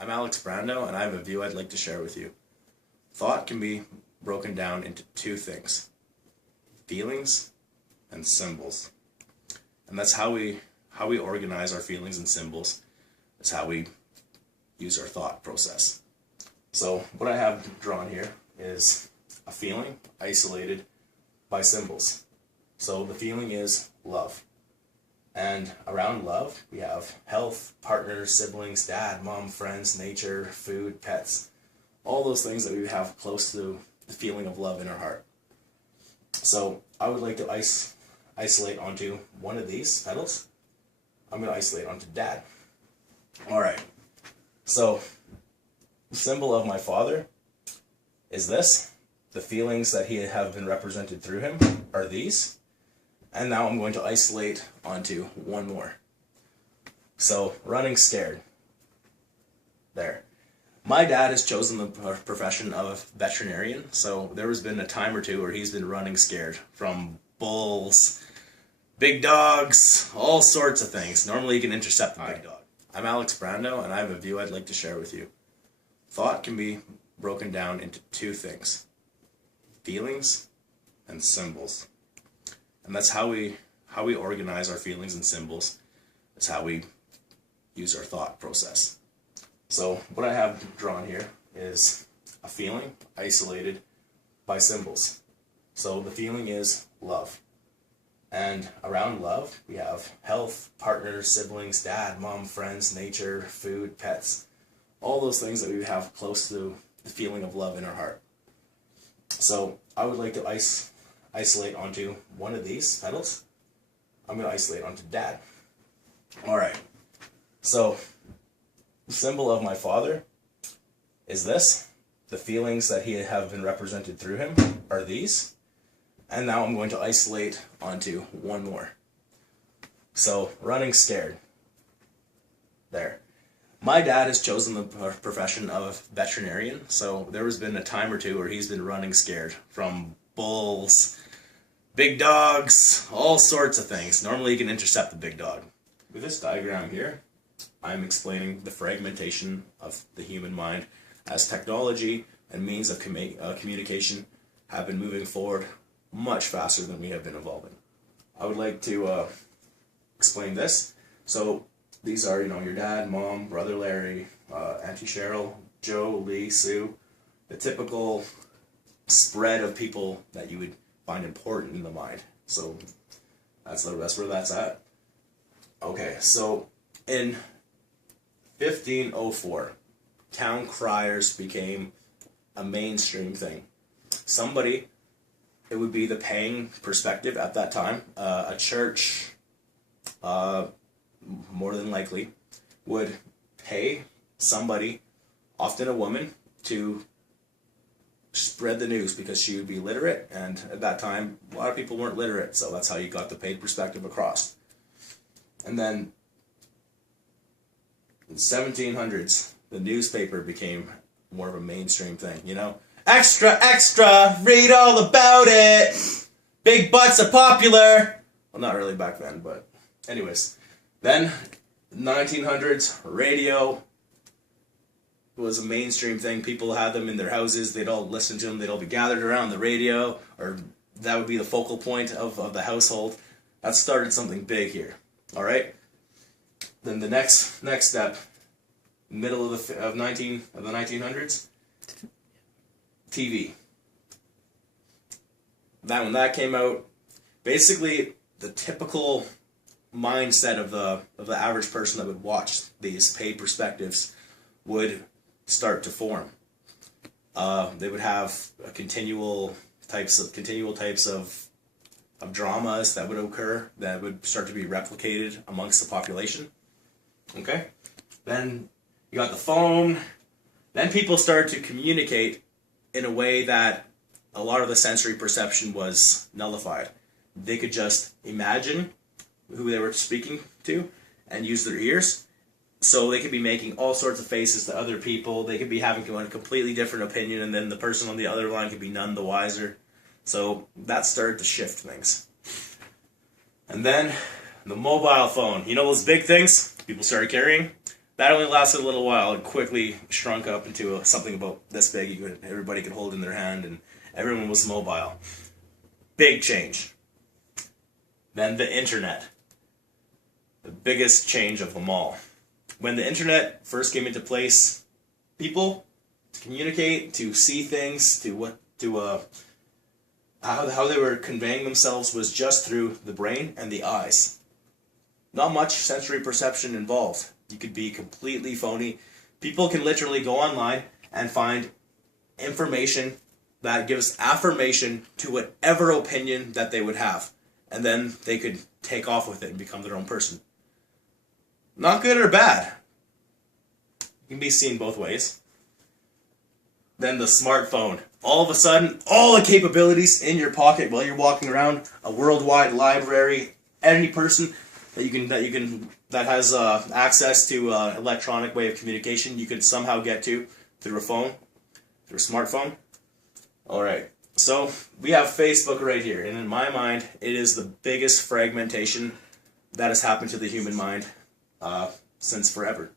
I'm Alex Brando, and I have a view I'd like to share with you. Thought can be broken down into two things: feelings and symbols. And that's how we organize our feelings and symbols. It's how we use our thought process. So what I have drawn here is a feeling isolated by symbols. So the feeling is love. And around love, we have health, partners, siblings, dad, mom, friends, nature, food, pets. All those things that we have close to the feeling of love in our heart. So I would like to isolate onto one of these petals. I'm going to isolate onto dad. Alright, so the symbol of my father is this. The feelings that have been represented through him are these. And now I'm going to isolate onto one more. So, running scared. There. My dad has chosen the profession of veterinarian, so there has been a time or two where he's been running scared from bulls, big dogs, all sorts of things. Normally you can intercept the big dog. I'm Alex Brando, and I have a view I'd like to share with you. Thought can be broken down into two things: feelings and symbols. And that's how we organize our feelings and symbols. It's how we use our thought process. So what I have drawn here is a feeling isolated by symbols. So the feeling is love. And around love, we have health, partners, siblings, dad, mom, friends, nature, food, pets. All those things that we have close to the feeling of love in our heart. So I would like to isolate onto one of these petals. I'm going to isolate onto dad. Alright, so the symbol of my father is this. The feelings that have been represented through him are these. And now I'm going to isolate onto one more. So, running scared. There. My dad has chosen the profession of veterinarian, so there has been a time or two where he's been running scared from bulls, big dogs, all sorts of things. Normally you can intercept the big dog. With this diagram here, I'm explaining the fragmentation of the human mind as technology and means of communication have been moving forward much faster than we have been evolving. I would like to explain this. So these are, your dad, mom, brother Larry, Auntie Cheryl, Joe, Lee, Sue, the typical spread of people that you would find important in the mind. So that's where that's at. Okay, so in 1504, town criers became a mainstream thing. It would be the paying perspective at that time. A church, more than likely, would pay somebody, often a woman, to spread the news because she would be literate, and at that time a lot of people weren't literate, so that's how you got the paid perspective across. And then in the 1700s, the newspaper became more of a mainstream thing, Extra, extra, read all about it! Big butts are popular! Well, not really back then, but anyways. Then, 1900s, radio was a mainstream thing. People had them in their houses, they'd all listen to them, they'd all be gathered around the radio, or that would be the focal point of the household. That started something big here, alright? Then the next step, middle of the 1900s, TV. When that came out, basically the typical mindset of the average person that would watch these paid perspectives would start to form. They would have continual types of dramas that would occur that would start to be replicated amongst the population. Okay? Then you got the phone. Then people started to communicate in a way that a lot of the sensory perception was nullified. They could just imagine who they were speaking to and use their ears. So they could be making all sorts of faces to other people. They could be having a completely different opinion, and then the person on the other line could be none the wiser. So that started to shift things. And then the mobile phone. Those big things people started carrying? That only lasted a little while. It quickly shrunk up into something about this big. Everybody could hold in their hand, and everyone was mobile. Big change. Then the internet. The biggest change of them all. When the internet first came into place, people to communicate, to see things, how they were conveying themselves was just through the brain and the eyes. Not much sensory perception involved. You could be completely phony. People can literally go online and find information that gives affirmation to whatever opinion that they would have. And then they could take off with it and become their own person. Not good or bad. It can be seen both ways. Then the smartphone. All of a sudden, all the capabilities in your pocket while you're walking around, a worldwide library, any person that has access to electronic way of communication, you can somehow get to through a phone, through a smartphone. All right, so we have Facebook right here, and in my mind, it is the biggest fragmentation that has happened to the human mind since forever.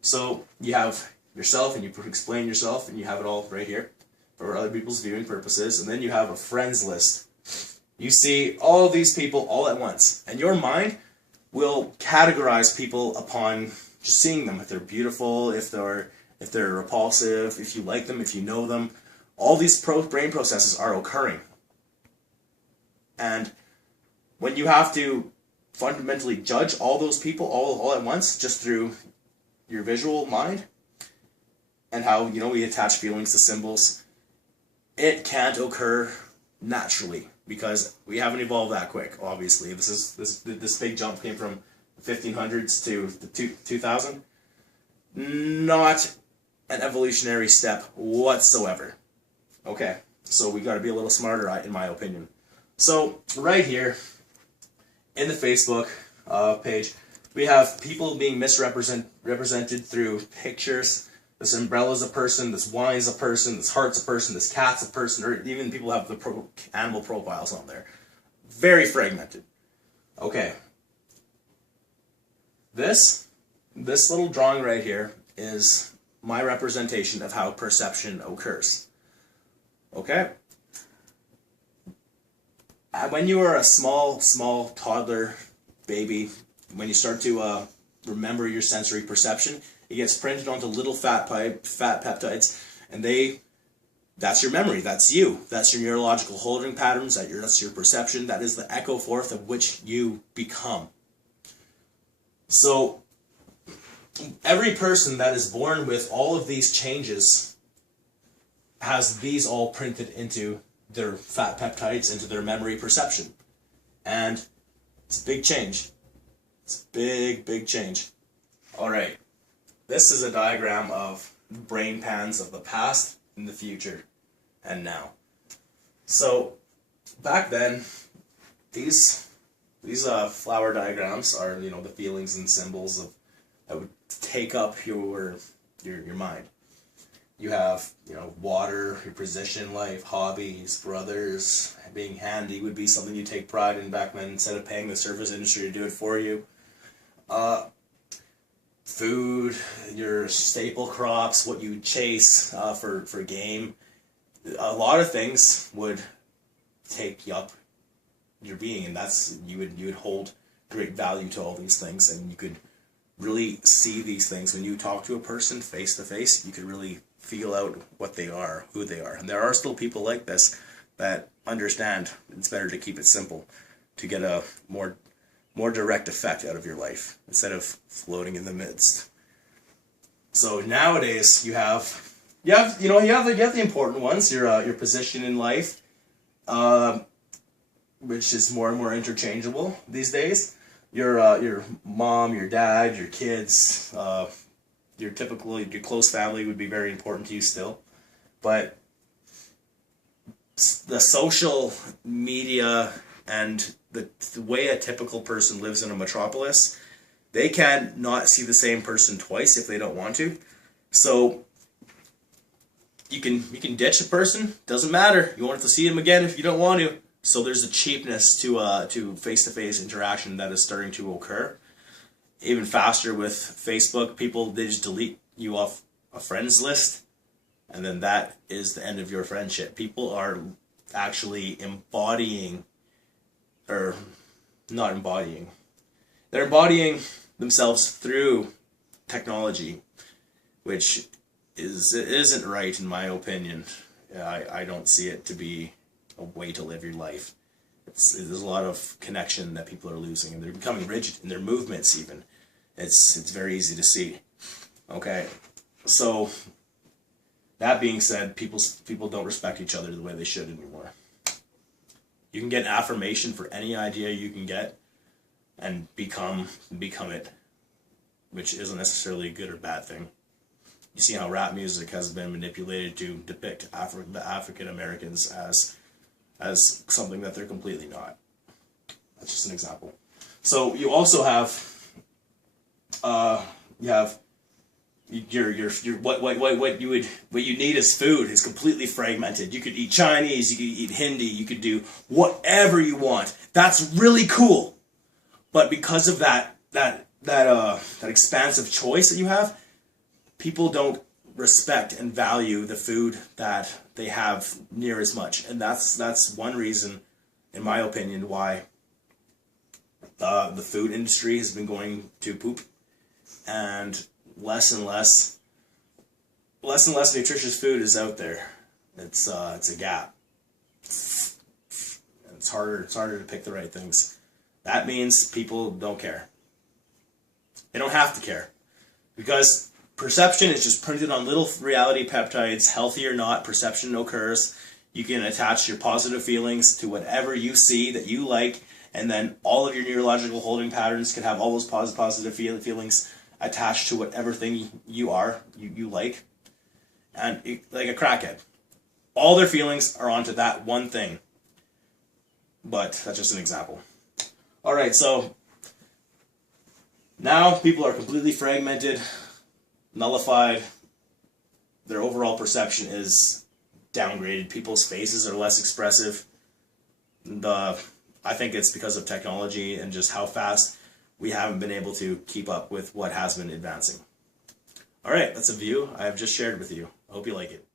So you have yourself, and you explain yourself, and you have it all right here for other people's viewing purposes, and then you have a friends list. You see all of these people all at once, and your mind will categorize people upon just seeing them, if they're beautiful, if they're repulsive, if you like them, if you know them. All these brain processes are occurring. And when you have to fundamentally judge all those people all at once just through your visual mind and how, we attach feelings to symbols, it can't occur naturally because we haven't evolved that quick, obviously. This big jump came from the 1500s to the 2000. Not an evolutionary step whatsoever. Okay, so we got to be a little smarter, in my opinion. So right here in the Facebook page, we have people being misrepresented through pictures. This umbrella's a person, this wine's a person, this heart's a person, this cat's a person, or even people have the animal profiles on there. Very fragmented. Okay. This little drawing right here is my representation of how perception occurs. Okay? When you are a small toddler baby, when you start to remember your sensory perception, it gets printed onto little fat peptides, and that's your memory, that's you, that's your neurological holding patterns, that's your perception, that is the echo forth of which you become. So every person that is born with all of these changes has these all printed into their fat peptides, into their memory perception. And it's a big change. It's a big change. Alright, this is a diagram of brain pans of the past and the future and now. So back then, these flower diagrams are, the feelings and symbols that would take up your mind. You have, water, your position, life, hobbies, brothers. Being handy would be something you take pride in back then, instead of paying the service industry to do it for you. Food, your staple crops, what you chase for game. A lot of things would take up your being, and you would hold great value to all these things, and you could really see these things when you talk to a person face to face. You could really feel out what they are, who they are. And there are still people like this that understand it's better to keep it simple, to get a more direct effect out of your life instead of floating in the midst. So nowadays you have the important ones, your position in life, which is more and more interchangeable these days. Your mom, your dad, your kids, your close family would be very important to you still. But the social media and the way a typical person lives in a metropolis, they can not see the same person twice if they don't want to. So you can ditch a person, doesn't matter. You won't have to see him again if you don't want to. So there's a cheapness to face-to-face interaction that is starting to occur. even faster with Facebook. People, they just delete you off a friends list, and then that is the end of your friendship. People are actually embodying, or not embodying, they're embodying themselves through technology, which isn't right in my opinion. I don't see it to be a way to live your life. There's a lot of connection that people are losing, and they're becoming rigid in their movements even. It's very easy to see. Okay, so that being said, people don't respect each other the way they should anymore. You can get affirmation for any idea you can get and become it, which isn't necessarily a good or bad thing. You see how rap music has been manipulated to depict the African Americans as something that they're completely not. That's just an example. So you also have what you need as food is completely fragmented. You could eat Chinese, you could eat Hindi, you could do whatever you want. That's really cool. But because of that expansive choice that you have, people don't respect and value the food that they have near as much. And that's one reason, in my opinion, why the food industry has been going to poop, and less and less nutritious food is out there. It's a gap. It's harder to pick the right things. That means people don't care. They don't have to care, because perception is just printed on little reality peptides. Healthy or not, perception occurs. You can attach your positive feelings to whatever you see that you like, and then all of your neurological holding patterns can have all those positive feelings attached to whatever thing you like. And like a crackhead, all their feelings are onto that one thing. But that's just an example. All right, so now people are completely fragmented, nullified. Their overall perception is downgraded. People's faces are less expressive. I think it's because of technology and just how fast we haven't been able to keep up with what has been advancing. All right, that's a view I have just shared with you. I hope you like it.